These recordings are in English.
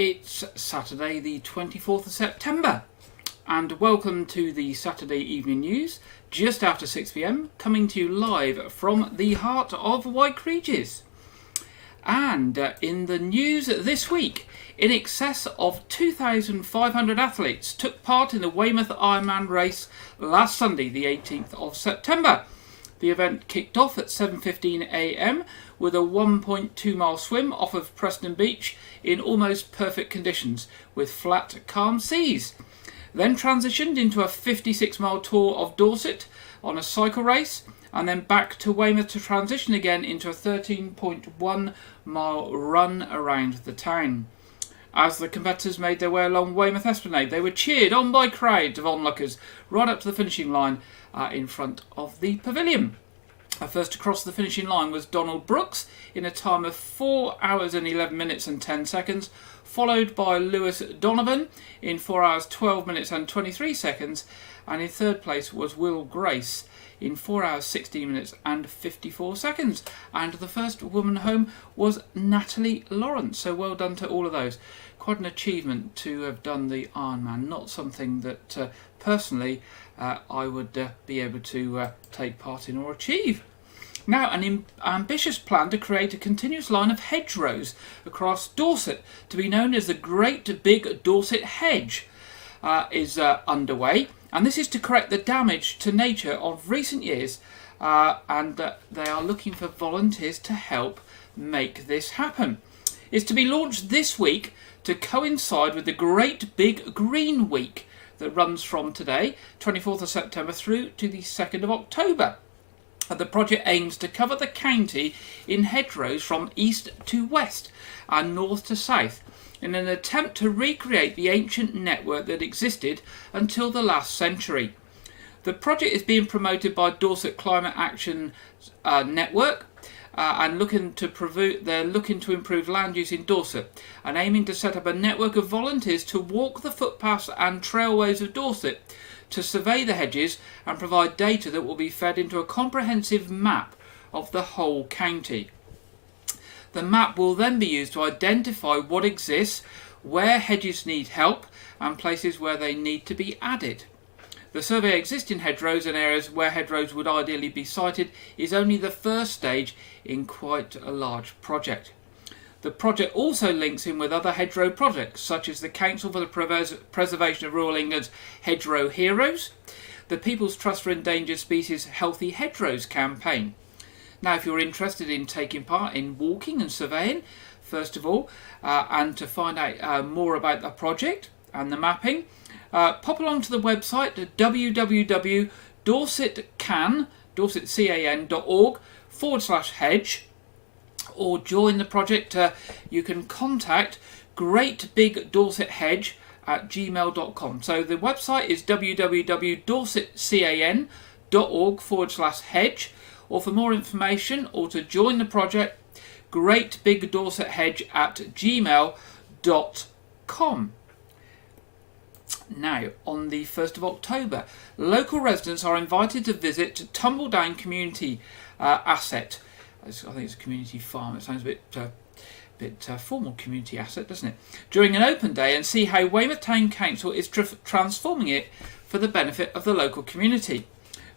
It's Saturday the 24th of September and welcome to the Saturday Evening News just after 6 p.m, coming to you live from the heart of Wyke, Regis. And in the news this week, in excess of 2,500 athletes took part in the Weymouth Ironman race last Sunday the 18th of September. The event kicked off at 7:15 a.m. with a 1.2 mile swim off of Preston Beach in almost perfect conditions with flat, calm seas. Then transitioned into a 56 mile tour of Dorset on a cycle race, and then back to Weymouth to transition again into a 13.1 mile run around the town. As the competitors made their way along Weymouth Esplanade, they were cheered on by crowds of onlookers right up to the finishing line in front of the pavilion. First across the finishing line was Donald Brooks in a time of 4 hours and 11 minutes and 10 seconds, followed by Lewis Donovan in 4 hours 12 minutes and 23 seconds, and in third place was Will Grace in 4 hours 16 minutes and 54 seconds. And the first woman home was Natalie Lawrence, so well done to all of those. Quite an achievement to have done the Ironman, not something that personally I would be able to take part in or achieve. Now, an ambitious plan to create a continuous line of hedgerows across Dorset to be known as the Great Big Dorset Hedge is underway, and this is to correct the damage to nature of recent years, and they are looking for volunteers to help make this happen. It's to be launched this week to coincide with the Great Big Green Week that runs from today, 24th of September, through to the 2nd of October. The project aims to cover the county in hedgerows from east to west and north to south in an attempt to recreate the ancient network that existed until the last century. The project is being promoted by Dorset Climate Action Network and they're looking to improve land use in Dorset and aiming to set up a network of volunteers to walk the footpaths and trailways of Dorset, to survey the hedges and provide data that will be fed into a comprehensive map of the whole county. The map will then be used to identify what exists, where hedges need help, and places where they need to be added. The survey of existing hedgerows and areas where hedgerows would ideally be sited is only the first stage in quite a large project. The project also links in with other hedgerow projects, such as the Council for the Preservation of Rural England's Hedgerow Heroes, the People's Trust for Endangered Species Healthy Hedgerows campaign. Now, if you're interested in taking part in walking and surveying, first of all, and to find out more about the project and the mapping, pop along to the website at www.dorsetcan.org/hedge, or join the project. You can contact Great Big Dorset Hedge at gmail.com. So the website is www.dorsetcan.org/hedge, or for more information or to join the project, Great Big Dorset Hedge at gmail.com. Now, on the 1st of October, local residents are invited to visit Tumbledown Community Asset. I think it's a community farm. It sounds a bit formal, community asset, doesn't it? During an open day, and see how Weymouth Town Council is transforming it for the benefit of the local community.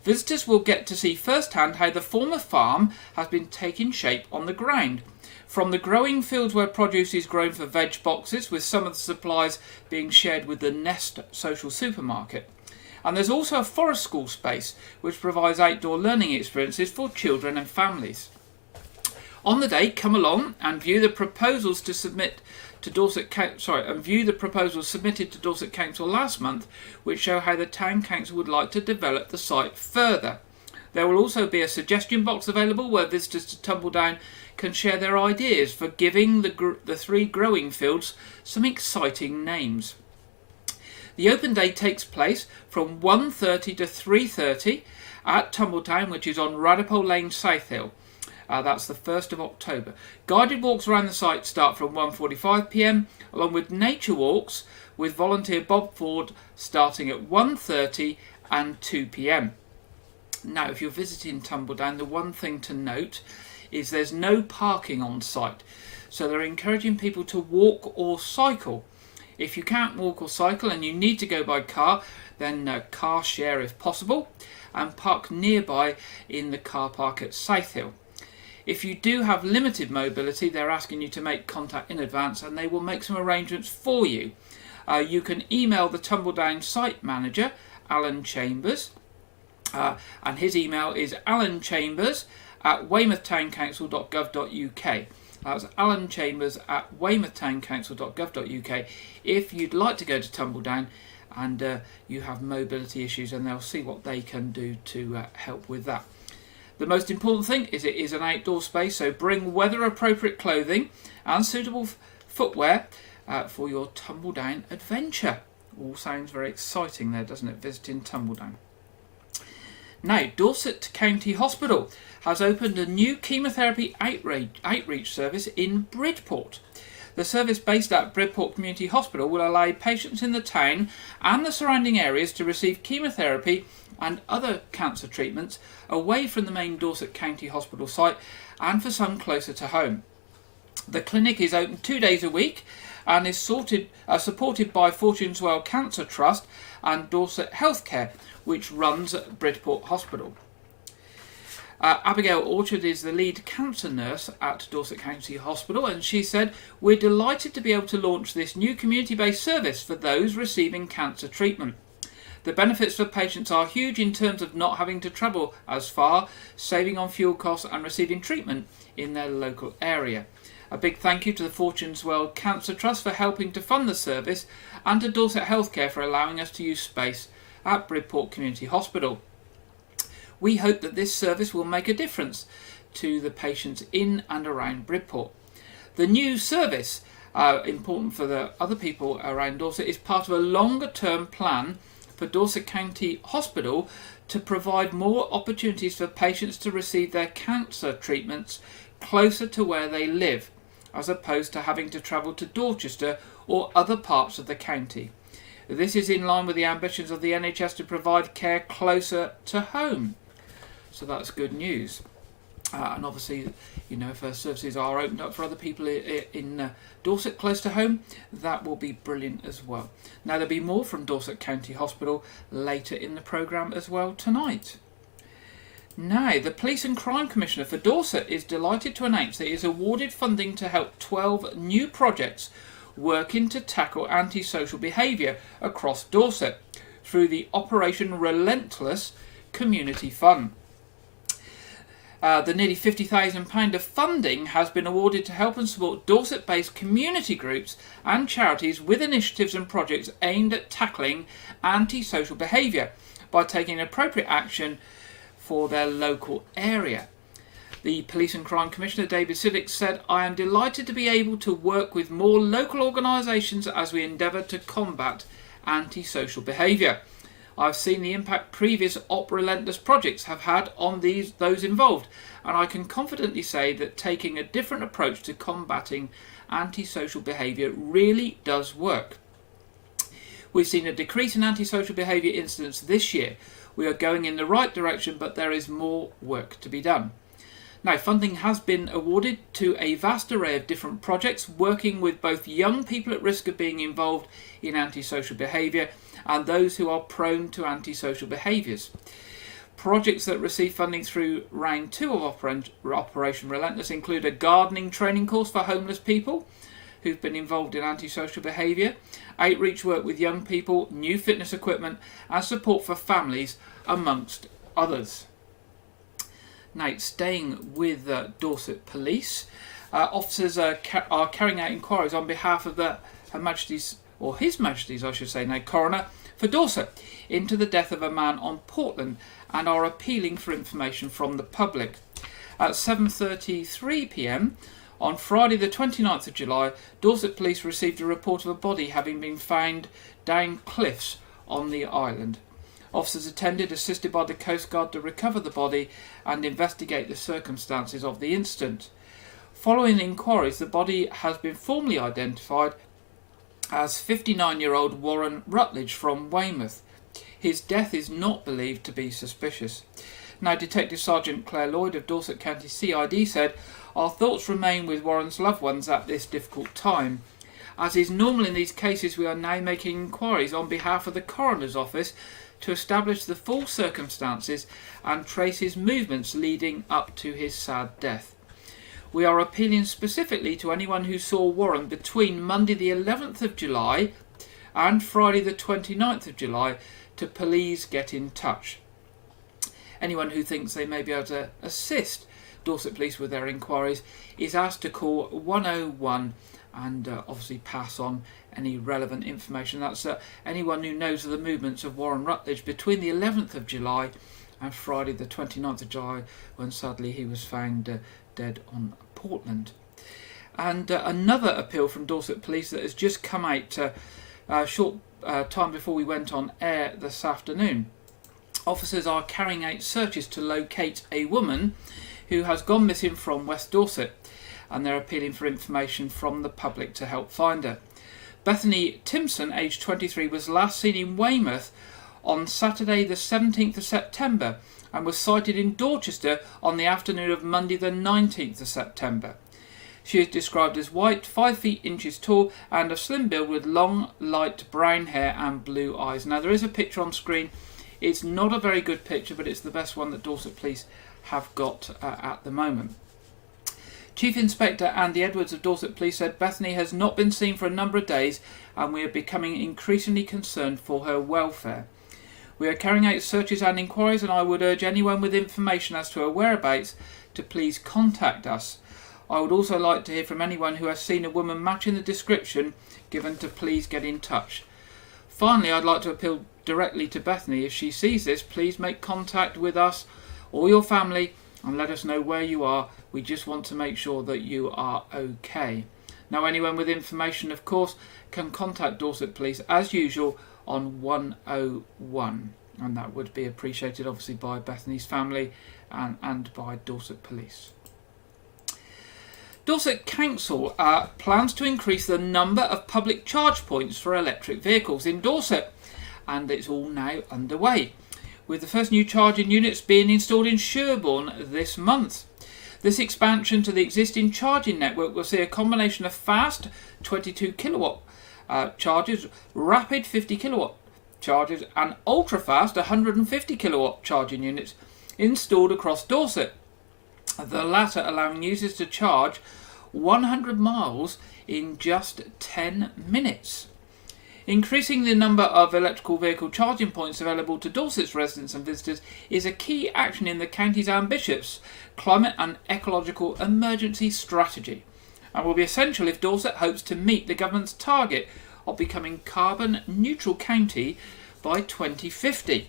Visitors will get to see firsthand how the former farm has been taking shape on the ground. From the growing fields where produce is grown for veg boxes, with some of the supplies being shared with the Nest social supermarket. And there's also a forest school space which provides outdoor learning experiences for children and families. On the day, come along and view the proposals submitted to Dorset Council last month, which show how the Town Council would like to develop the site further. There will also be a suggestion box available where visitors to Tumbledown can share their ideas for giving the three growing fields some exciting names. The open day takes place from 1:30 to 3:30 at Tumbledown, which is on Radipole Lane, South Hill. That's the 1st of October. Guided walks around the site start from 1:45 p.m, along with nature walks with volunteer Bob Ford starting at 1:30 and 2 p.m. Now, if you're visiting Tumbledown, the one thing to note is there's no parking on site. So they're encouraging people to walk or cycle. If you can't walk or cycle and you need to go by car, then car share if possible, and park nearby in the car park at South Hill. If you do have limited mobility, they're asking you to make contact in advance and they will make some arrangements for you. You can email the Tumbledown site manager, Alan Chambers, and his email is alanchambers@weymouthtowncouncil.gov.uk. That's Alan Chambers at weymouthtowncouncil.gov.uk if you'd like to go to Tumbledown and you have mobility issues, and they'll see what they can do to help with that. The most important thing is it is an outdoor space, so bring weather appropriate clothing and suitable footwear for your Tumbledown adventure. All sounds very exciting there, doesn't it, visiting Tumbledown? Now, Dorset County Hospital has opened a new chemotherapy outreach service in Bridport. The service based at Bridport Community Hospital will allow patients in the town and the surrounding areas to receive chemotherapy and other cancer treatments away from the main Dorset County Hospital site and for some closer to home. The clinic is open 2 days a week and is supported by Fortune's Well Cancer Trust and Dorset Healthcare, which runs Bridport Hospital. Abigail Orchard is the lead cancer nurse at Dorset County Hospital, and she said, "We're delighted to be able to launch this new community-based service for those receiving cancer treatment. The benefits for patients are huge in terms of not having to travel as far, saving on fuel costs and receiving treatment in their local area. A big thank you to the Fortune's Well Cancer Trust for helping to fund the service and to Dorset Healthcare for allowing us to use space at Bridport Community Hospital. We hope that this service will make a difference to the patients in and around Bridport. The new service, important for the other people around Dorset, is part of a longer term plan for Dorset County Hospital to provide more opportunities for patients to receive their cancer treatments closer to where they live, as opposed to having to travel to Dorchester or other parts of the county. This is in line with the ambitions of the NHS to provide care closer to home." So that's good news. And obviously, you know, if services are opened up for other people in Dorset close to home, that will be brilliant as well. Now, there'll be more from Dorset County Hospital later in the programme as well tonight. Now, the Police and Crime Commissioner for Dorset is delighted to announce that he has awarded funding to help 12 new projects working to tackle antisocial behaviour across Dorset through the Operation Relentless Community Fund. The nearly £50,000 of funding has been awarded to help and support Dorset-based community groups and charities with initiatives and projects aimed at tackling antisocial behaviour by taking appropriate action for their local area. The Police and Crime Commissioner, David Siddick, said, "I am delighted to be able to work with more local organisations as we endeavour to combat antisocial behaviour. I've seen the impact previous Relentless projects have had on those involved, and I can confidently say that taking a different approach to combating antisocial behaviour really does work. We've seen a decrease in antisocial behaviour incidents this year. We are going in the right direction, but there is more work to be done." Now, funding has been awarded to a vast array of different projects working with both young people at risk of being involved in antisocial behaviour and those who are prone to antisocial behaviours. Projects that receive funding through round 2 of Operation Relentless include a gardening training course for homeless people who've been involved in antisocial behaviour, outreach work with young people, new fitness equipment and support for families, amongst others. Now, staying with Dorset Police, officers are carrying out inquiries on behalf of Her Majesty's, or His Majesty's I should say now, Coroner for Dorset into the death of a man on Portland and are appealing for information from the public. At 7:33 p.m. on Friday the 29th of July, Dorset Police received a report of a body having been found down cliffs on the island. Officers attended, assisted by the Coast Guard, to recover the body and investigate the circumstances of the incident. Following inquiries, the body has been formally identified as 59-year-old Warren Rutledge from Weymouth. His death is not believed to be suspicious. Now, Detective Sergeant Claire Lloyd of Dorset County CID said, Our thoughts remain with Warren's loved ones at this difficult time. As is normal in these cases, we are now making inquiries on behalf of the Coroner's Office to establish the full circumstances and trace his movements leading up to his sad death. We are appealing specifically to anyone who saw Warren between Monday the 11th of July and Friday the 29th of July to please get in touch. Anyone who thinks they may be able to assist Dorset Police with their inquiries is asked to call 101 and obviously pass on any relevant information. That's anyone who knows of the movements of Warren Rutledge between the 11th of July and Friday the 29th of July, when sadly he was found dead on Portland. And another appeal from Dorset Police that has just come out a short time before we went on air this afternoon. Officers are carrying out searches to locate a woman who has gone missing from West Dorset, and they're appealing for information from the public to help find her. Bethany Timpson, aged 23, was last seen in Weymouth on Saturday the 17th of September and was sighted in Dorchester on the afternoon of Monday the 19th of September. She is described as white, 5 feet inches tall and of slim build with long, light brown hair and blue eyes. Now there is a picture on screen. It's not a very good picture, but it's the best one that Dorset Police have got at the moment. Chief Inspector Andy Edwards of Dorset Police said Bethany has not been seen for a number of days and we are becoming increasingly concerned for her welfare. We are carrying out searches and inquiries, and I would urge anyone with information as to her whereabouts to please contact us. I would also like to hear from anyone who has seen a woman matching the description given to please get in touch. Finally, I'd like to appeal directly to Bethany. If she sees this, please make contact with us or your family and let us know where you are. We just want to make sure that you are okay. Now, anyone with information, of course, can contact Dorset Police as usual on 101, and that would be appreciated obviously by Bethany's family and by Dorset Police. Dorset Council plans to increase the number of public charge points for electric vehicles in Dorset, and it's all now underway, with the first new charging units being installed in Sherborne this month. This expansion to the existing charging network will see a combination of fast 22 kilowatt chargers, rapid 50 kilowatt chargers and ultra fast 150 kilowatt charging units installed across Dorset, the latter allowing users to charge 100 miles in just 10 minutes. Increasing the number of electrical vehicle charging points available to Dorset's residents and visitors is a key action in the county's ambitious climate and ecological emergency strategy, and will be essential if Dorset hopes to meet the government's target of becoming carbon neutral county by 2050.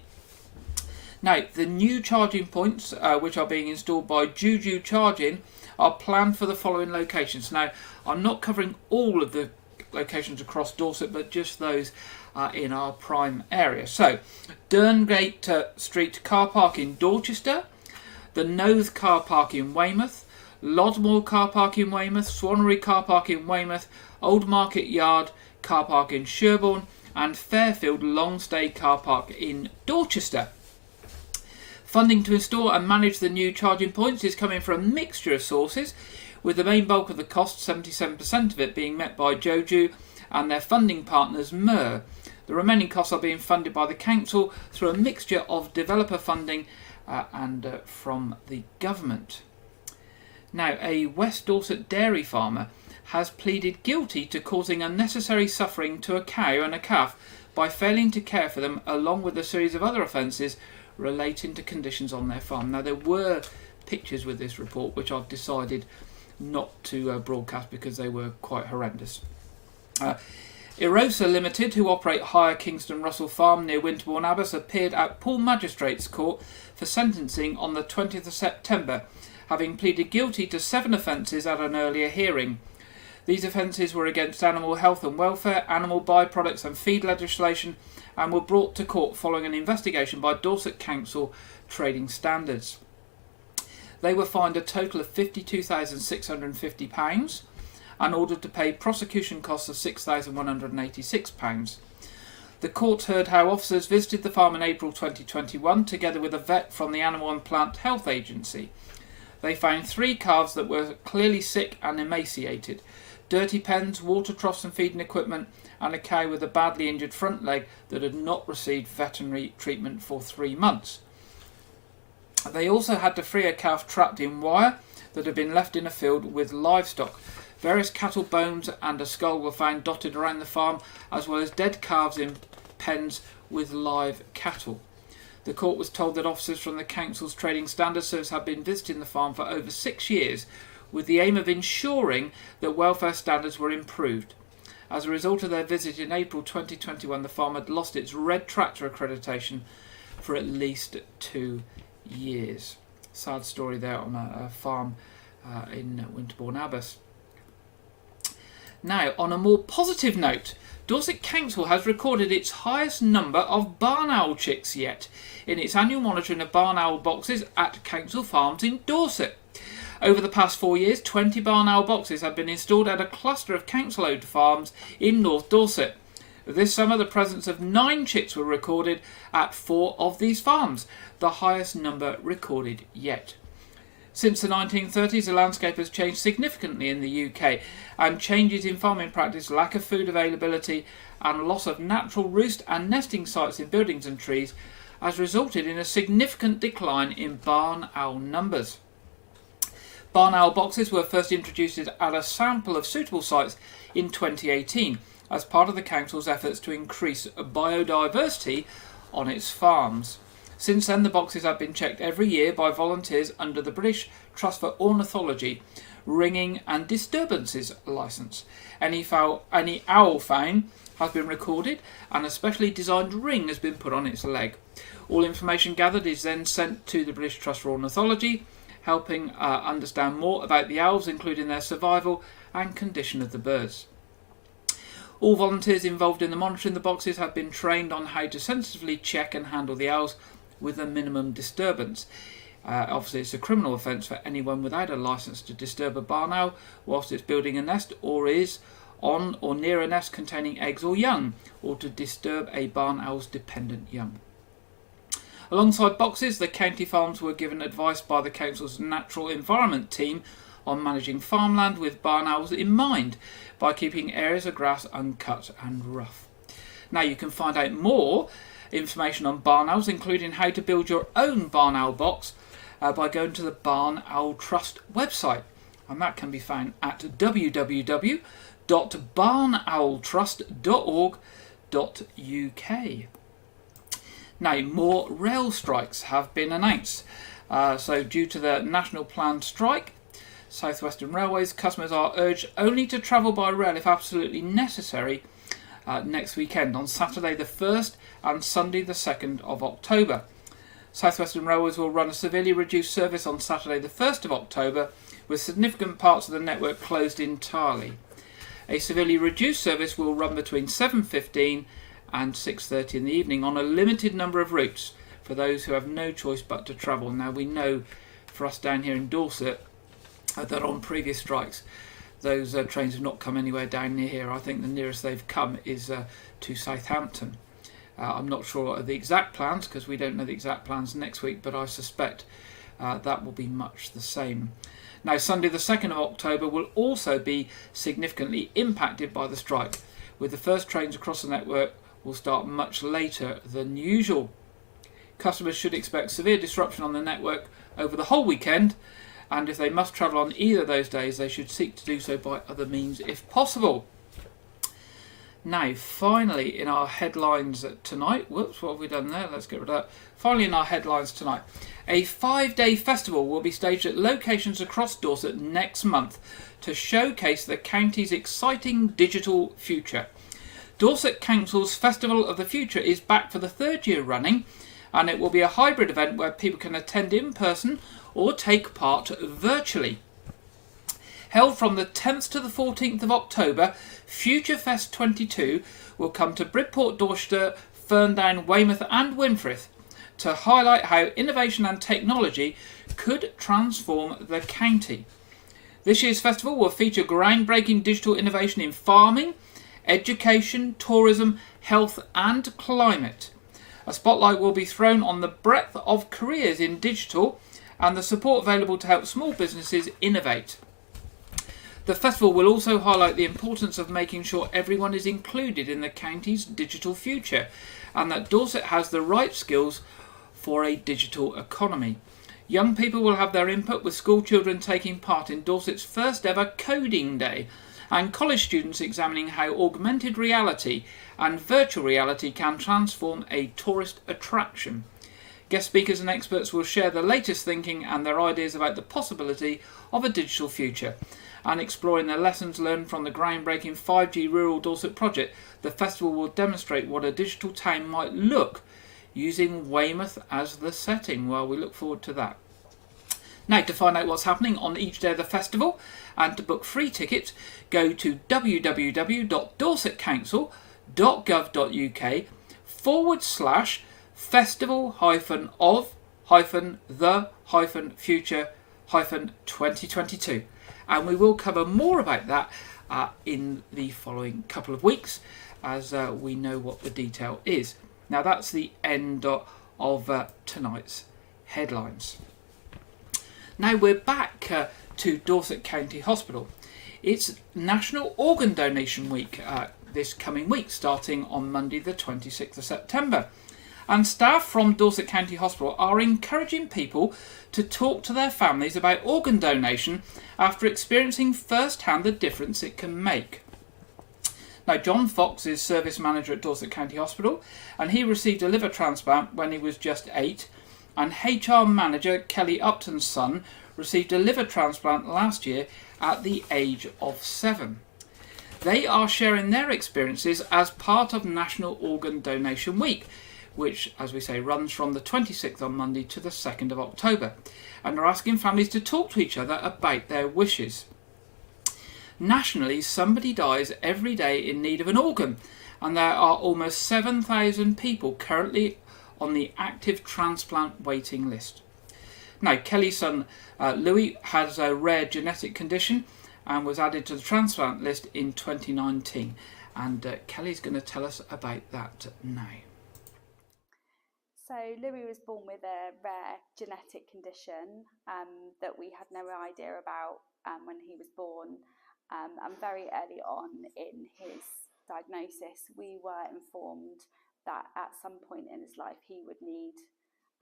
Now, the new charging points, which are being installed by Juju Charging, are planned for the following locations. Now, I'm not covering all of the locations across Dorset, but just those in our prime area. So, Derngate Street car park in Dorchester, the Noath car park in Weymouth, Lodmore car park in Weymouth, Swannery car park in Weymouth, Old Market Yard car park in Sherborne, and Fairfield Longstay car park in Dorchester. Funding to install and manage the new charging points is coming from a mixture of sources, with the main bulk of the cost, 77% of it, being met by Joju and their funding partners Mer. The remaining costs are being funded by the council through a mixture of developer funding and from the government. Now, a West Dorset dairy farmer has pleaded guilty to causing unnecessary suffering to a cow and a calf by failing to care for them, along with a series of other offences relating to conditions on their farm. Now, there were pictures with this report which I've decided not to broadcast because they were quite horrendous. Erosa Limited, who operate Higher Kingston Russell Farm near Winterbourne Abbas, appeared at Poole Magistrates Court for sentencing on the 20th of September, having pleaded guilty to 7 offences at an earlier hearing. These offences were against animal health and welfare, animal byproducts and feed legislation, and were brought to court following an investigation by Dorset Council Trading Standards. They were fined a total of £52,650 and ordered to pay prosecution costs of £6,186. The court heard how officers visited the farm in April 2021 together with a vet from the Animal and Plant Health Agency. they found 3 calves that were clearly sick and emaciated, dirty pens, water troughs and feeding equipment, and a cow with a badly injured front leg that had not received veterinary treatment for 3 months. They also had to free a calf trapped in wire that had been left in a field with livestock. Various cattle bones and a skull were found dotted around the farm, as well as dead calves in pens with live cattle. The court was told that officers from the council's Trading Standards Service had been visiting the farm for over 6 years with the aim of ensuring that welfare standards were improved. As a result of their visit in April 2021, the farm had lost its red tractor accreditation for at least 2 years. Sad story there on a farm in Winterbourne Abbas. Now, on a more positive note, Dorset Council has recorded its highest number of barn owl chicks yet in its annual monitoring of barn owl boxes at council farms in Dorset. Over the past 4 years, 20 barn owl boxes have been installed at a cluster of council-owned farms in North Dorset. This summer, the presence of 9 chicks were recorded at 4 of these farms, the highest number recorded yet. Since the 1930s, the landscape has changed significantly in the UK, and changes in farming practice, lack of food availability, and loss of natural roost and nesting sites in buildings and trees has resulted in a significant decline in barn owl numbers. Barn owl boxes were first introduced at a sample of suitable sites in 2018 as part of the council's efforts to increase biodiversity on its farms. Since then, the boxes have been checked every year by volunteers under the British Trust for Ornithology Ringing and Disturbances licence. Any owl found has been recorded, and a specially designed ring has been put on its leg. All information gathered is then sent to the British Trust for Ornithology, helping understand more about the owls, including their survival and condition of the birds. All volunteers involved in the monitoring the boxes have been trained on how to sensitively check and handle the owls with a minimum disturbance. Obviously, it's a criminal offence for anyone without a licence to disturb a barn owl whilst it's building a nest or is on or near a nest containing eggs or young, or to disturb a barn owl's dependent young. Alongside boxes, the county farms were given advice by the council's natural environment team on managing farmland with barn owls in mind by keeping areas of grass uncut and rough. Now, you can find out more information on barn owls, including how to build your own barn owl box, by going to the Barn Owl Trust website, and that can be found at www.barnowltrust.org.uk. Now, more rail strikes have been announced. So due to the national planned strike, South Western Railways customers are urged only to travel by rail if absolutely necessary next weekend on Saturday the 1st and Sunday the 2nd of October. South Western Railways will run a severely reduced service on Saturday the 1st of October, with significant parts of the network closed entirely. A severely reduced service will run between 7:15 and 6:30 in the evening on a limited number of routes for those who have no choice but to travel. Now, we know for us down here in Dorset that on previous strikes those trains have not come anywhere down near here. I think the nearest they've come is to Southampton. I'm not sure of the exact plans because we don't know the exact plans next week, but I suspect that will be much the same. Now, Sunday the 2nd of October will also be significantly impacted by the strike, with the first trains across the network will start much later than usual. Customers should expect severe disruption on the network over the whole weekend, and if they must travel on either of those days, they should seek to do so by other means if possible. Now, finally, in our headlines tonight, whoops, what have we done there? Let's get rid of that. Finally, in our headlines tonight, a 5-day festival will be staged at locations across Dorset next month to showcase the county's exciting digital future. Dorset Council's Festival of the Future is back for the 3rd year running, and it will be a hybrid event where people can attend in person or take part virtually. Held from the 10th to the 14th of October, Future Fest 22 will come to Bridport, Dorset, Ferndown, Weymouth and Winfrith to highlight how innovation and technology could transform the county. This year's festival will feature groundbreaking digital innovation in farming, education, tourism, health and climate. A spotlight will be thrown on the breadth of careers in digital and the support available to help small businesses innovate. The festival will also highlight the importance of making sure everyone is included in the county's digital future and that Dorset has the right skills for a digital economy. Young people will have their input, with school children taking part in Dorset's first ever coding day and college students examining how augmented reality and virtual reality can transform a tourist attraction. Guest speakers and experts will share the latest thinking and their ideas about the possibility of a digital future. And exploring the lessons learned from the groundbreaking 5G Rural Dorset project, the festival will demonstrate what a digital town might look using Weymouth as the setting. Well, we look forward to that. Now, to find out what's happening on each day of the festival and to book free tickets, go to www.dorset-council.gov.uk/festival-the-future-2022. And we will cover more about that in the following couple of weeks as we know what the detail is. Now, that's the end of tonight's headlines. Now we're back to Dorset County Hospital. It's National Organ Donation Week this coming week, starting on Monday the 26th of September. And staff from Dorset County Hospital are encouraging people to talk to their families about organ donation after experiencing firsthand the difference it can make. Now, John Fox is service manager at Dorset County Hospital, and he received a liver transplant when he was just 8, and HR manager Kelly Upton's son received a liver transplant last year at the age of 7. They are sharing their experiences as part of National Organ Donation Week, which, as we say, runs from the 26th on Monday to the 2nd of October, and are asking families to talk to each other about their wishes. Nationally, somebody dies every day in need of an organ, and there are almost 7,000 people currently on the active transplant waiting list. Now, Kelly's son Louis has a rare genetic condition and was added to the transplant list in 2019, and Kelly's going to tell us about that now. So Louis was born with a rare genetic condition that we had no idea about when he was born. And very early on in his diagnosis, we were informed that at some point in his life he would need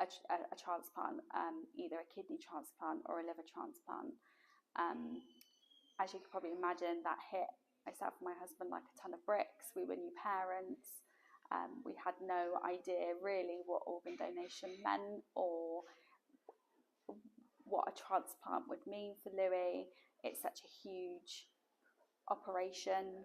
a transplant, either a kidney transplant or a liver transplant. As you could probably imagine, that hit myself and my husband like a ton of bricks. We were new parents. We had no idea really what organ donation meant or what a transplant would mean for Louis. It's such a huge operation,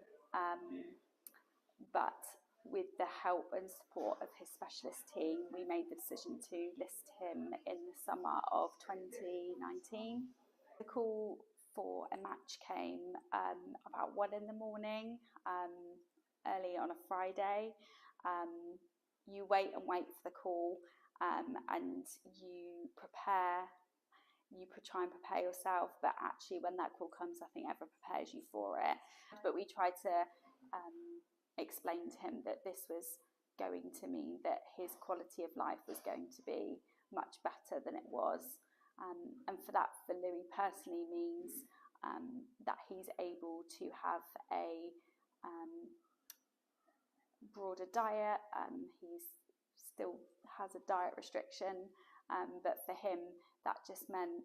but with the help and support of his specialist team, we made the decision to list him in the summer of 2019. The call for a match came about 1 in the morning, early on a Friday. You wait and wait for the call, and you prepare. You try and prepare yourself, but actually when that call comes, nothing ever prepares you for it. But we tried to explain to him that this was going to mean that his quality of life was going to be much better than it was. And for that, for Louis personally, means that he's able to have a broader diet. He still has a diet restriction, but for him that just meant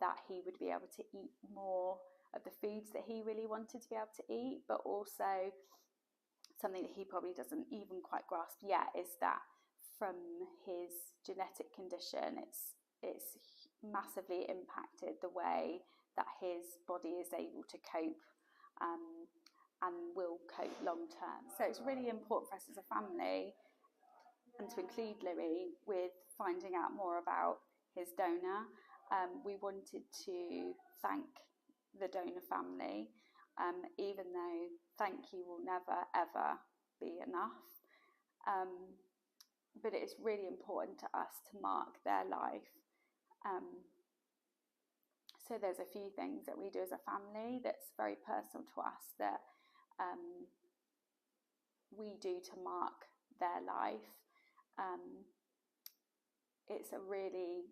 that he would be able to eat more of the foods that he really wanted to be able to eat, but also something that he probably doesn't even quite grasp yet is that from his genetic condition, it's massively impacted the way that his body is able to cope and will cope long term. So it's really important for us as a family and to include Louis with finding out more about his donor. We wanted to thank the donor family, even though thank you will never ever be enough. But it is really important to us to mark their life. So there's a few things that we do as a family that's very personal to us that we do to mark their life. It's a really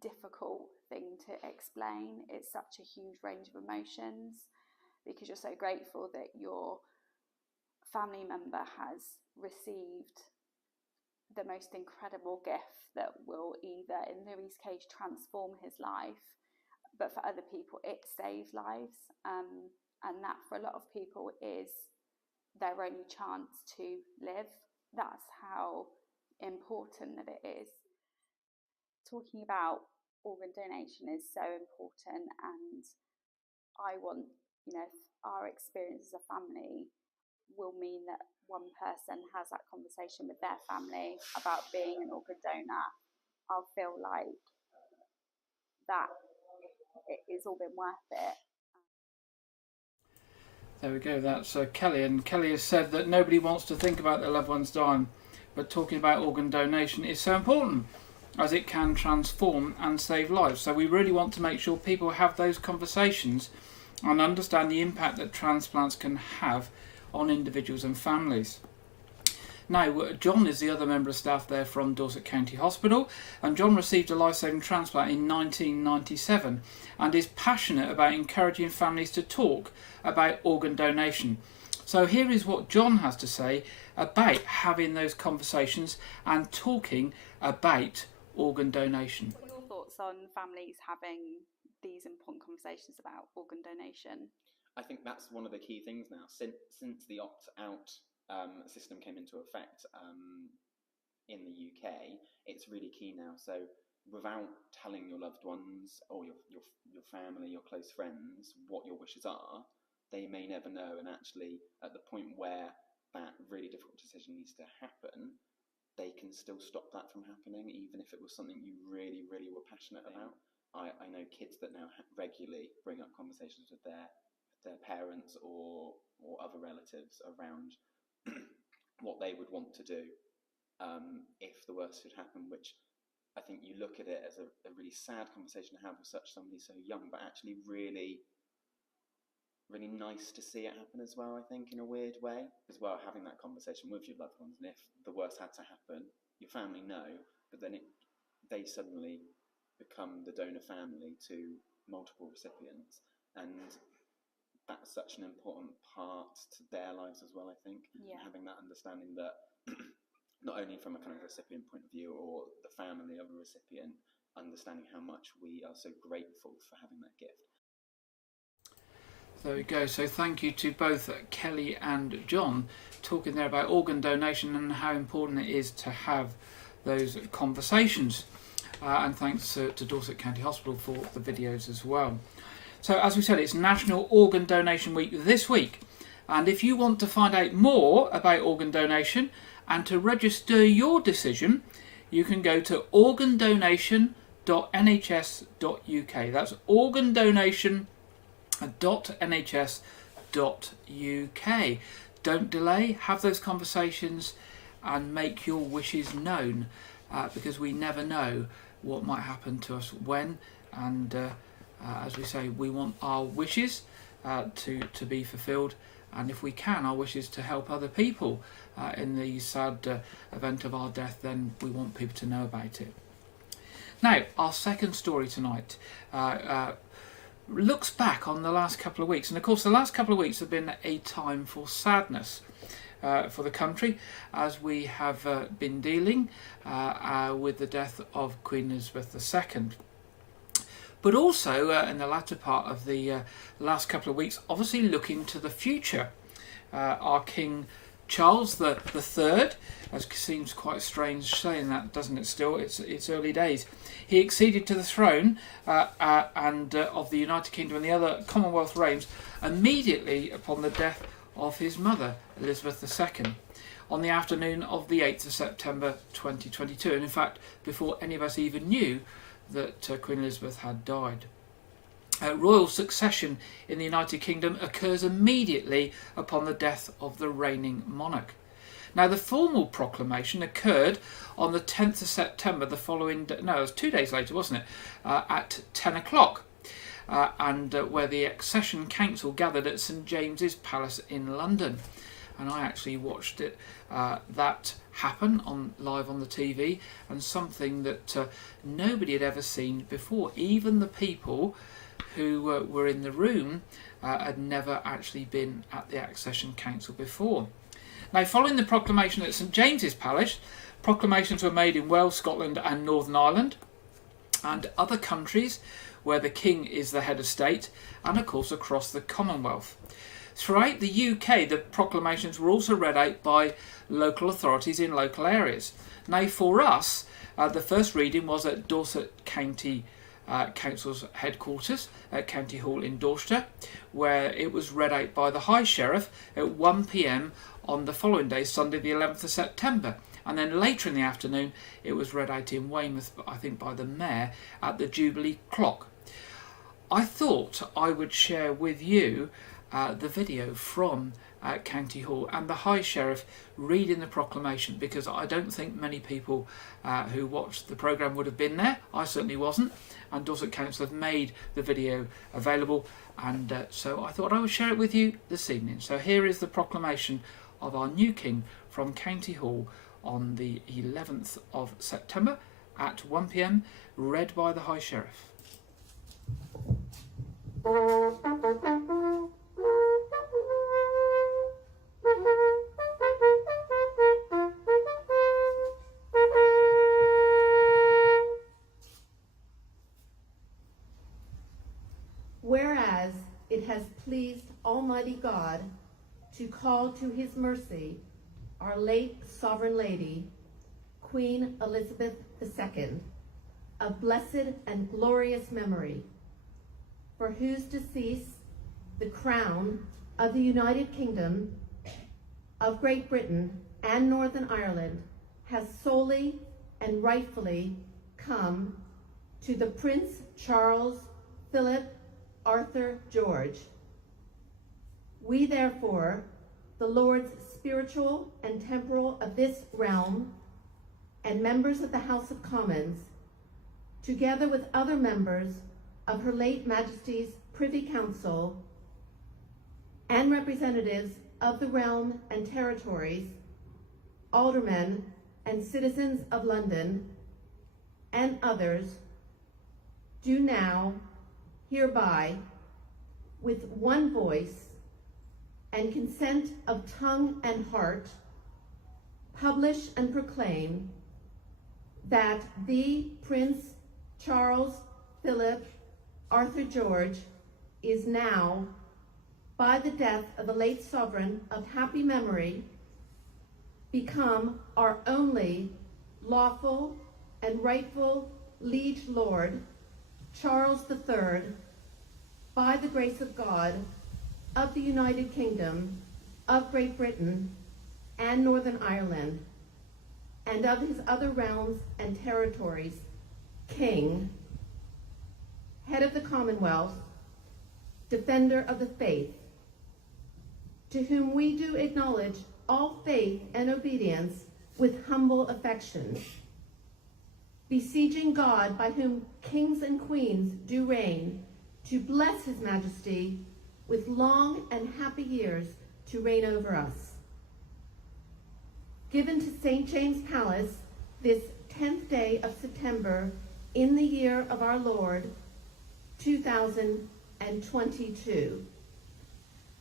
difficult thing to explain. It's such a huge range of emotions, because you're so grateful that your family member has received the most incredible gift that will either, in Louis's case, transform his life, but for other people it saves lives, and that for a lot of people is their only chance to live. That's how important that it is. Talking about organ donation is so important, and I want, our experience as a family will mean that one person has that conversation with their family about being an organ donor. I'll feel like that it's all been worth it. There we go, that's Kelly. And Kelly has said that nobody wants to think about their loved ones dying, but talking about organ donation is so important, as it can transform and save lives. So we really want to make sure people have those conversations and understand the impact that transplants can have on individuals and families. Now, John is the other member of staff there from Dorset County Hospital, and John received a life-saving transplant in 1997 and is passionate about encouraging families to talk about organ donation. So here is what John has to say about having those conversations and talking about organ donation. What are your thoughts on families having these important conversations about organ donation? I think that's one of the key things now. Since the opt-out system came into effect in the UK, it's really key now. So without telling your loved ones or your family, your close friends, what your wishes are, they may never know. And actually, at the point where that really difficult decision needs to happen, they can still stop that from happening, even if it was something you really, really were passionate about. I know kids that now regularly bring up conversations with their parents or other relatives around what they would want to do if the worst should happen, which I think you look at it as a really sad conversation to have with somebody so young, but actually really, really nice to see it happen as well, I think, in a weird way. As well, having that conversation with your loved ones, and if the worst had to happen, your family know, but then they suddenly become the donor family to multiple recipients, and that's such an important part to their lives as well, I think. Yeah. Having that understanding that not only from a kind of recipient point of view or the family of a recipient, understanding how much we are so grateful for having that gift. There we go. So thank you to both Kelly and John, talking there about organ donation and how important it is to have those conversations. And thanks to Dorset County Hospital for the videos as well. So as we said, it's National Organ Donation Week this week. And if you want to find out more about organ donation and to register your decision, you can go to organdonation.nhs.uk. That's organdonation.nhs.uk. Don't delay, have those conversations and make your wishes known, because we never know what might happen to us when, and as we say, we want our wishes to be fulfilled, and if we can, our wishes to help other people in the sad event of our death, then we want people to know about it. Now, our second story tonight looks back on the last couple of weeks, and of course the last couple of weeks have been a time for sadness for the country, as we have been dealing with the death of Queen Elizabeth II. But also in the latter part of the last couple of weeks, obviously looking to the future. Our King Charles the Third, as seems quite strange saying that, doesn't it? Still, it's early days. He acceded to the throne and of the United Kingdom and the other Commonwealth realms immediately upon the death of his mother, Elizabeth II, on the afternoon of the 8th of September 2022, and in fact before any of us even knew that Queen Elizabeth had died. Royal succession in the United Kingdom occurs immediately upon the death of the reigning monarch. Now, the formal proclamation occurred on the 10th of September, the following day, no, it was 2 days later, wasn't it, at 10 o'clock, and where the Accession Council gathered at St James's Palace in London. And I actually watched it, that happen live on the TV, and something that nobody had ever seen before. Even the people who were in the room had never actually been at the Accession Council before. Now, following the proclamation at St James's Palace, proclamations were made in Wales, Scotland and Northern Ireland and other countries where the King is the head of state, and of course across the Commonwealth. Throughout the UK, the proclamations were also read out by local authorities in local areas. Now, for us, the first reading was at Dorset County Council's headquarters at County Hall in Dorset, where it was read out by the High Sheriff at 1 p.m. on the following day, Sunday the 11th of September. And then later in the afternoon, it was read out in Weymouth, I think by the Mayor, at the Jubilee Clock. I thought I would share with you the video from County Hall and the High Sheriff reading the proclamation, because I don't think many people who watched the programme would have been there. I certainly wasn't, and Dorset Council have made the video available, and so I thought I would share it with you this evening. So here is the proclamation of our new King from County Hall on the 11th of September at 1 p.m, read by the High Sheriff. Whereas it has pleased Almighty God to call to his mercy our late Sovereign Lady, Queen Elizabeth II, of blessed and glorious memory, for whose decease the crown of the United Kingdom of Great Britain and Northern Ireland has solely and rightfully come to the Prince Charles Philip Arthur George. We therefore, the Lords spiritual and temporal of this realm, and members of the House of Commons, together with other members of Her late Majesty's Privy Council and representatives of the realm and territories, aldermen and citizens of London, and others, do now hereby, with one voice and consent of tongue and heart, publish and proclaim that the Prince Charles Philip Arthur George is now, by the death of the late sovereign of happy memory, become our only lawful and rightful liege lord, Charles III, by the grace of God, of the United Kingdom of Great Britain and Northern Ireland, and of his other realms and territories, King, head of the Commonwealth, defender of the faith, to whom we do acknowledge all faith and obedience with humble affection, beseeching God, by whom kings and queens do reign, to bless his majesty with long and happy years to reign over us. Given to St. James Palace this 10th day of September in the year of our Lord, 2022.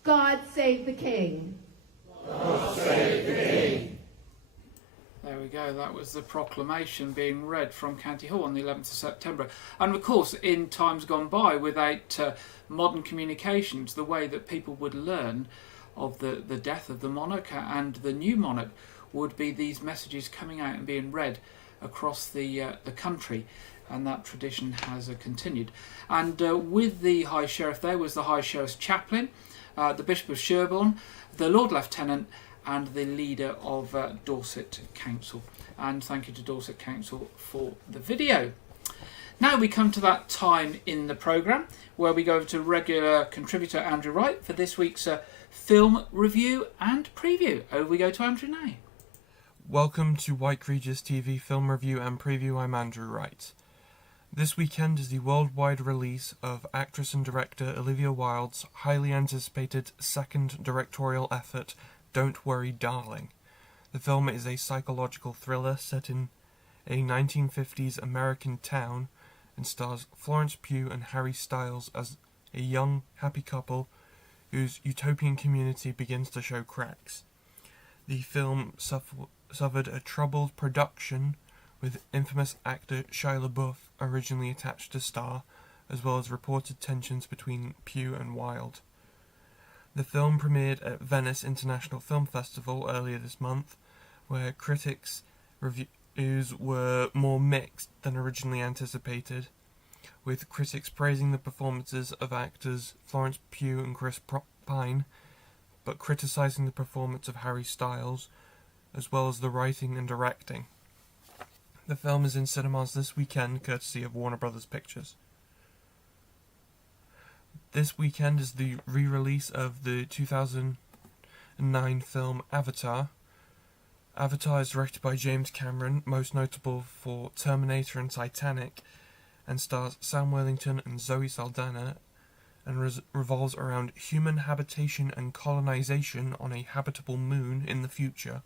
God save the King. God save the King. There we go, that was the proclamation being read from County Hall on the 11th of September. And of course, in times gone by, without modern communications, the way that people would learn of the death of the monarch and the new monarch would be these messages coming out and being read across the country, and that tradition has continued. And with the High Sheriff there was the High Sheriff's chaplain, the Bishop of Sherborne, the Lord Lieutenant, and the leader of Dorset Council. And thank you to Dorset Council for the video. Now we come to that time in the programme where we go over to regular contributor Andrew Wright for this week's film review and preview. Over we go to Andrew now. Welcome to Wyke Regis TV film review and preview. I'm Andrew Wright. This weekend is the worldwide release of actress and director Olivia Wilde's highly anticipated second directorial effort, Don't Worry Darling. The film is a psychological thriller set in a 1950s American town and stars Florence Pugh and Harry Styles as a young, happy couple whose utopian community begins to show cracks. The film suffered a troubled production, with infamous actor Shia LaBeouf originally attached to star, as well as reported tensions between Pugh and Wilde. The film premiered at Venice International Film Festival earlier this month, where critics' reviews were more mixed than originally anticipated, with critics praising the performances of actors Florence Pugh and Chris Pine, but criticising the performance of Harry Styles, as well as the writing and directing. The film is in cinemas this weekend, courtesy of Warner Brothers Pictures. This weekend is the re-release of the 2009 film Avatar. Avatar is directed by James Cameron, most notable for Terminator and Titanic, and stars Sam Worthington and Zoe Saldana, and revolves around human habitation and colonization on a habitable moon in the future,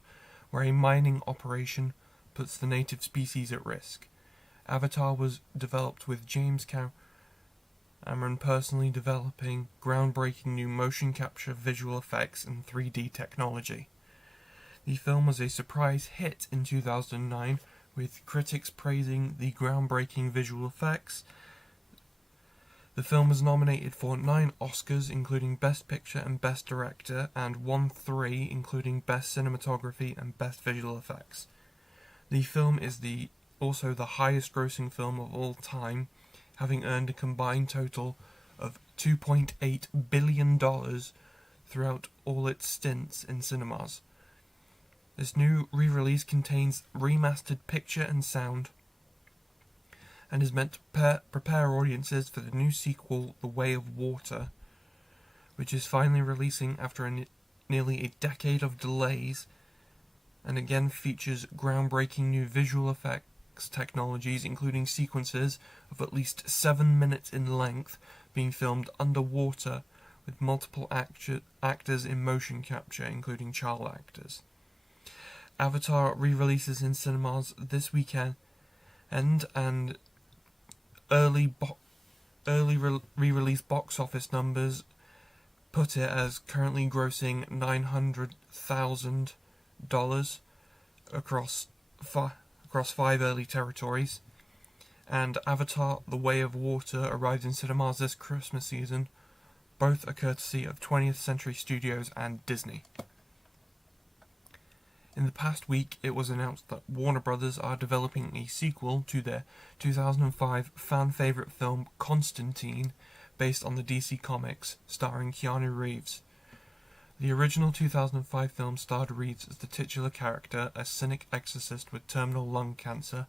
where a mining operation puts the native species at risk. Avatar was developed with James Cameron personally developing groundbreaking new motion capture visual effects and 3D technology. The film was a surprise hit in 2009, with critics praising the groundbreaking visual effects. The film was nominated for 9 Oscars, including Best Picture and Best Director, and won 3, including Best Cinematography and Best Visual Effects. The film is also the highest-grossing film of all time, having earned a combined total of $2.8 billion throughout all its stints in cinemas. This new re-release contains remastered picture and sound, and is meant to prepare audiences for the new sequel, The Way of Water, which is finally releasing after nearly a decade of delays, and again features groundbreaking new visual effects technologies, including sequences of at least 7 minutes in length being filmed underwater with multiple actors in motion capture, including child actors. Avatar re-releases in cinemas this weekend, and early re-release box office numbers put it as currently grossing $900,000 across 5 early territories. And Avatar: The Way of Water arrived in cinemas this Christmas season. Both are courtesy of 20th Century Studios and Disney. In the past week, it was announced that Warner Brothers are developing a sequel to their 2005 fan-favourite film Constantine, based on the DC Comics, starring Keanu Reeves. The original 2005 film starred Reeves as the titular character, a cynic exorcist with terminal lung cancer,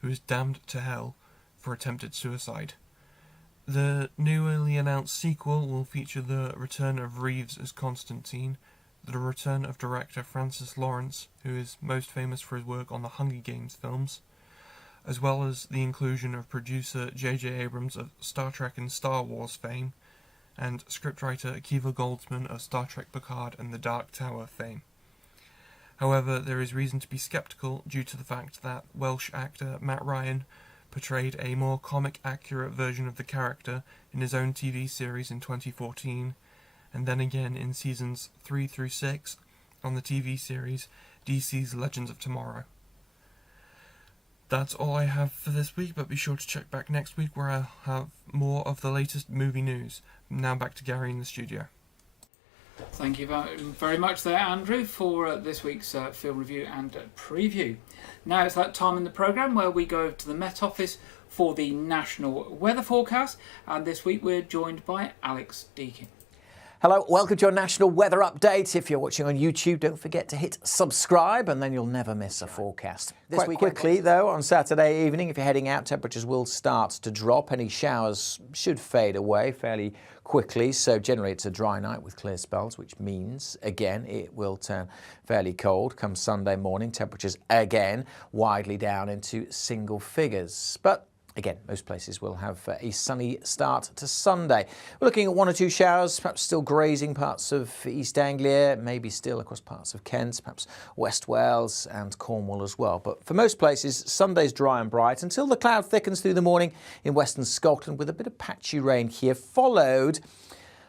who is damned to hell for attempted suicide. The newly announced sequel will feature the return of Reeves as Constantine, the return of director Francis Lawrence, who is most famous for his work on the Hunger Games films, as well as the inclusion of producer J.J. Abrams of Star Trek and Star Wars fame, and scriptwriter Akiva Goldsman of Star Trek Picard and The Dark Tower fame. However, there is reason to be sceptical due to the fact that Welsh actor Matt Ryan portrayed a more comic-accurate version of the character in his own TV series in 2014, and then again in seasons 3 through 6 on the TV series DC's Legends of Tomorrow. That's all I have for this week, but be sure to check back next week where I'll have more of the latest movie news. Now back to Gary in the studio. Thank you very much there, Andrew, for this week's film review and preview. Now it's that time in the programme where we go to the Met Office for the national weather forecast, and this week we're joined by Alex Deakin. Hello, welcome to your national weather update. If you're watching on YouTube, don't forget to hit subscribe and then you'll never miss a forecast. Quite quickly, though, on Saturday evening, if you're heading out, temperatures will start to drop. Any showers should fade away fairly quickly, so generally it's a dry night with clear spells, which means, again, it will turn fairly cold come Sunday morning. Temperatures, again, widely down into single figures. But Again, most places will have a sunny start to Sunday. We're looking at 1 or 2 showers, perhaps still grazing parts of East Anglia, maybe still across parts of Kent, perhaps West Wales and Cornwall as well. But for most places, Sunday's dry and bright until the cloud thickens through the morning in western Scotland with a bit of patchy rain here, followed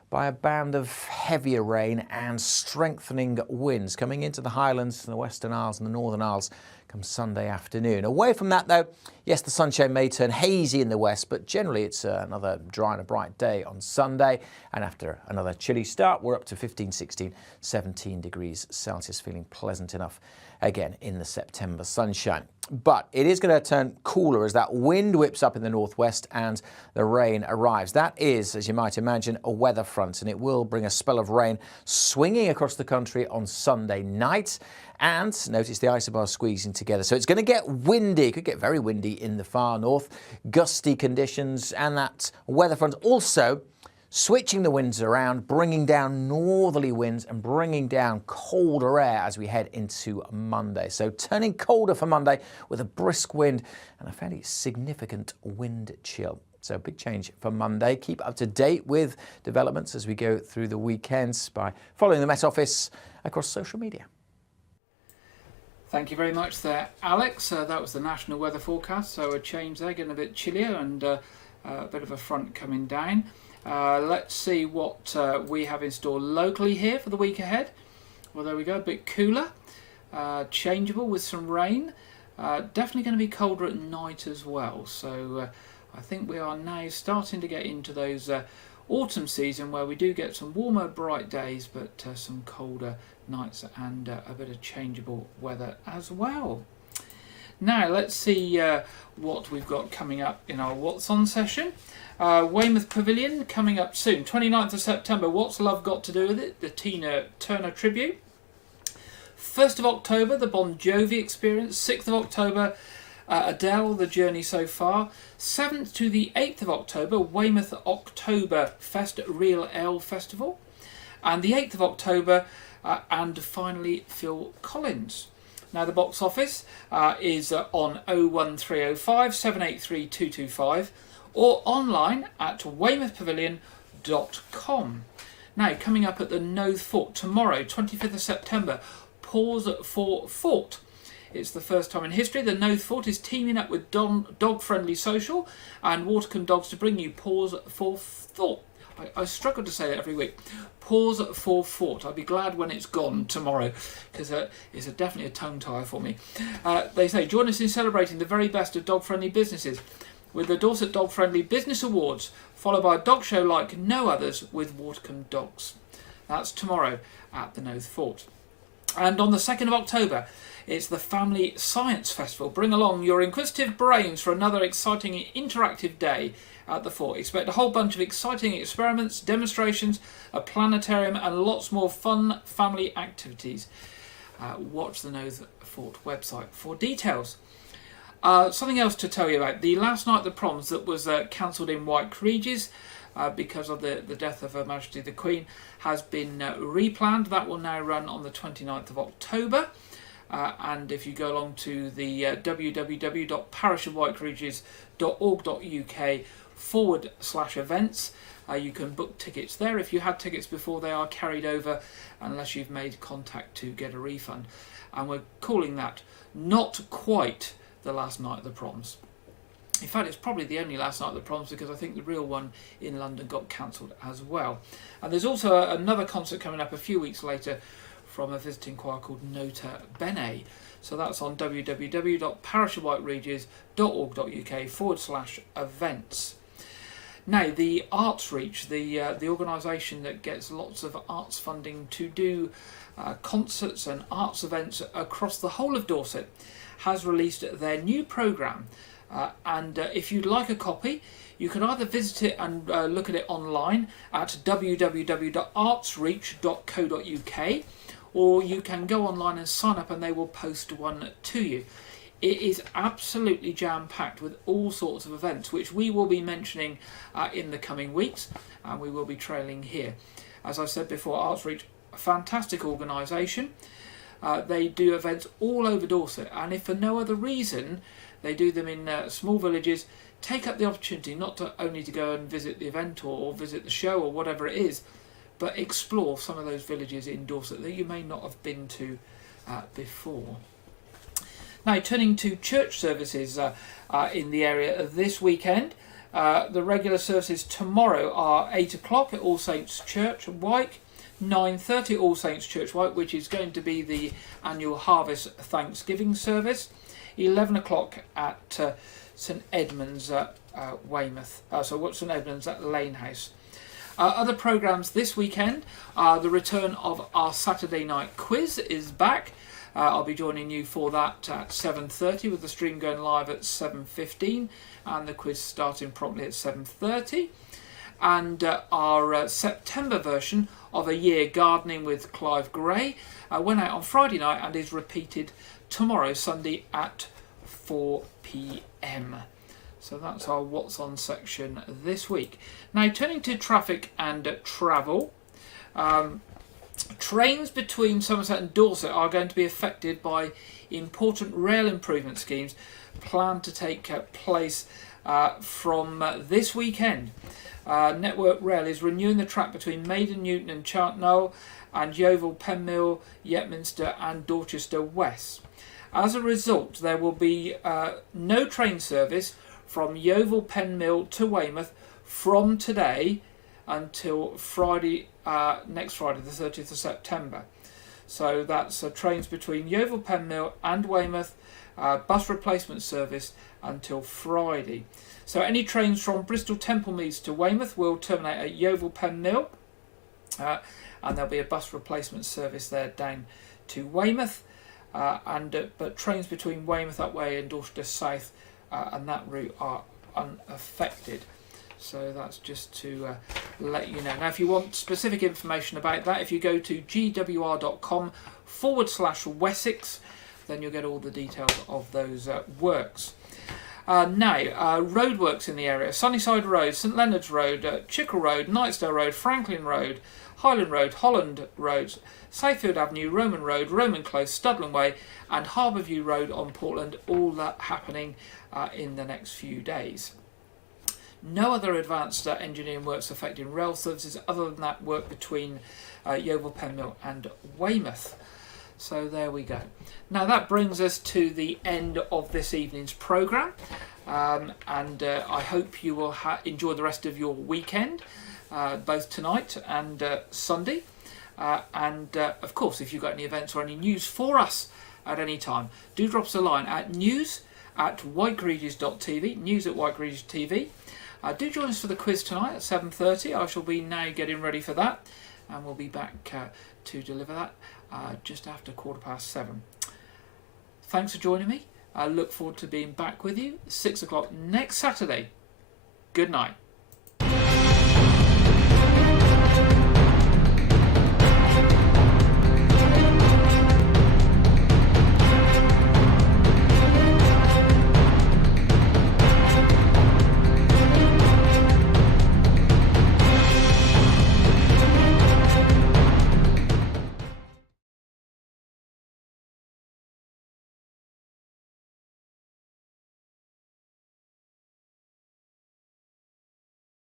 by a band of heavier rain and strengthening winds coming into the Highlands, the Western Isles and the Northern Isles come Sunday afternoon. Away from that though, yes, the sunshine may turn hazy in the west, but generally it's another dry and a bright day on Sunday. And after another chilly start, we're up to 15, 16, 17 degrees Celsius, feeling pleasant enough again in the September sunshine. But it is going to turn cooler as that wind whips up in the northwest and the rain arrives. That is, as you might imagine, a weather front, and it will bring a spell of rain swinging across the country on Sunday night. And notice the isobars squeezing together. So it's going to get windy. It could get very windy in the far north. Gusty conditions, and that weather front also switching the winds around, bringing down northerly winds and bringing down colder air as we head into Monday. So turning colder for Monday with a brisk wind and a fairly significant wind chill. So big change for Monday. Keep up to date with developments as we go through the weekends by following the Met Office across social media. Thank you very much there, Alex. That was the national weather forecast. So a change there, getting a bit chillier and a bit of a front coming down. Let's see what we have in store locally here for the week ahead. Well, there we go, a bit cooler, changeable with some rain. Definitely going to be colder at night as well. So I think we are now starting to get into those autumn season where we do get some warmer, bright days, but some colder nights and a bit of changeable weather as well. Now let's see what we've got coming up in our What's On session. Weymouth Pavilion coming up soon, 29th of September. What's Love Got to Do with It? The Tina Turner tribute. 1st of October, the Bon Jovi Experience. 6th of October, Adele, The Journey So Far. 7th to the 8th of October, Weymouth October Fest Real Ale Festival. And the 8th of October, and finally Phil Collins. Now the box office is on 01305 783 225 or online at weymouthpavilion.com. Now coming up at the Noath Fort tomorrow, 25th of September, Pause for Fort. It's the first time in history the Noath Fort is teaming up with Dog Friendly Social and Watercombe Dogs to bring you Pause for Thought. I struggle to say that every week. Pause for Fort. I'll be glad when it's gone tomorrow because it's definitely a tongue tire for me. They say, join us in celebrating the very best of dog-friendly businesses with the Dorset Dog Friendly Business Awards, followed by a dog show like no others with Watercombe Dogs. That's tomorrow at the Noath Fort. And on the 2nd of October, it's the Family Science Festival. Bring along your inquisitive brains for another exciting interactive day at the fort. Expect a whole bunch of exciting experiments, demonstrations, a planetarium and lots more fun family activities. Watch the Noath Fort website for details. Something else to tell you about. The last night of the proms that was cancelled in Wyke, Regis because of the death of Her Majesty the Queen has been replanned. That will now run on the 29th of October. And if you go along to the www.parishofwykeregis.org.uk/events, you can book tickets there. If you had tickets before, they are carried over unless you've made contact to get a refund. And we're calling that Not Quite the Last Night of the Proms. In fact, it's probably the only last night of the proms because I think the real one in London got cancelled as well. And there's also another concert coming up a few weeks later from a visiting choir called Nota Bene. So that's on www.parishofwykeregis.org.uk/events. Now, the Arts Reach, the organisation that gets lots of arts funding to do concerts and arts events across the whole of Dorset, has released their new programme. And if you'd like a copy, you can either visit it and look at it online at www.artsreach.co.uk, or you can go online and sign up and they will post one to you. It is absolutely jam-packed with all sorts of events, which we will be mentioning in the coming weeks, and we will be trailing here. As I said before, Arts Reach, a fantastic organisation. They do events all over Dorset, and if for no other reason They do them in small villages. Take up the opportunity not to only to go and visit the event or visit the show or whatever it is, but explore some of those villages in Dorset that you may not have been to before. Now, turning to church services in the area this weekend, the regular services tomorrow are 8 o'clock at All Saints Church, Wyke, 9:30 at All Saints Church, Wyke, which is going to be the annual Harvest Thanksgiving service, 11 o'clock at St Edmunds at Weymouth, St Edmunds at Lane House. Other programmes this weekend, the return of our Saturday night quiz is back. I'll be joining you for that at 7:30 with the stream going live at 7:15 and the quiz starting promptly at 7:30. And our September version of A Year Gardening with Clive Gray went out on Friday night and is repeated tomorrow, Sunday at 4 p.m. So that's our What's On section this week. Now, turning to traffic and travel. Trains between Somerset and Dorset are going to be affected by important rail improvement schemes planned to take place from this weekend. Network Rail is renewing the track between Maiden Newton and Chartnell and Yeovil, Penmill, Yetminster and Dorchester West. As a result, there will be no train service from Yeovil, Penmill to Weymouth from today until Friday, next Friday, the 30th of September. So that's trains between Yeovil, Penmill and Weymouth, bus replacement service until Friday. So any trains from Bristol Templemeads to Weymouth will terminate at Yeovil, Penmill, and there'll be a bus replacement service there down to Weymouth. But trains between Weymouth that way and Dorset South and that route are unaffected. So that's just to let you know. Now, if you want specific information about that, if you go to gwr.com/Wessex, then you'll get all the details of those works. Now, roadworks in the area: Sunnyside Road, St Leonard's Road, Chickle Road, Knightsdale Road, Franklin Road, Highland Road, Holland Road, Southfield Avenue, Roman Road, Roman Close, Studland Way and Harbourview Road on Portland, all that happening in the next few days. No other advanced engineering works affecting rail services other than that work between Yeovil, Penmill and Weymouth. So there we go. Now that brings us to the end of this evening's programme, and I hope you will enjoy the rest of your weekend, both tonight and Sunday. Of course, if you've got any events or any news for us at any time, do drop us a line at news@wykeregis.tv, news@wykeregis.tv. Do join us for the quiz tonight at 7:30. I shall be now getting ready for that, and we'll be back to deliver that just after 7:15. Thanks for joining me. I look forward to being back with you 6 o'clock next Saturday. Good night.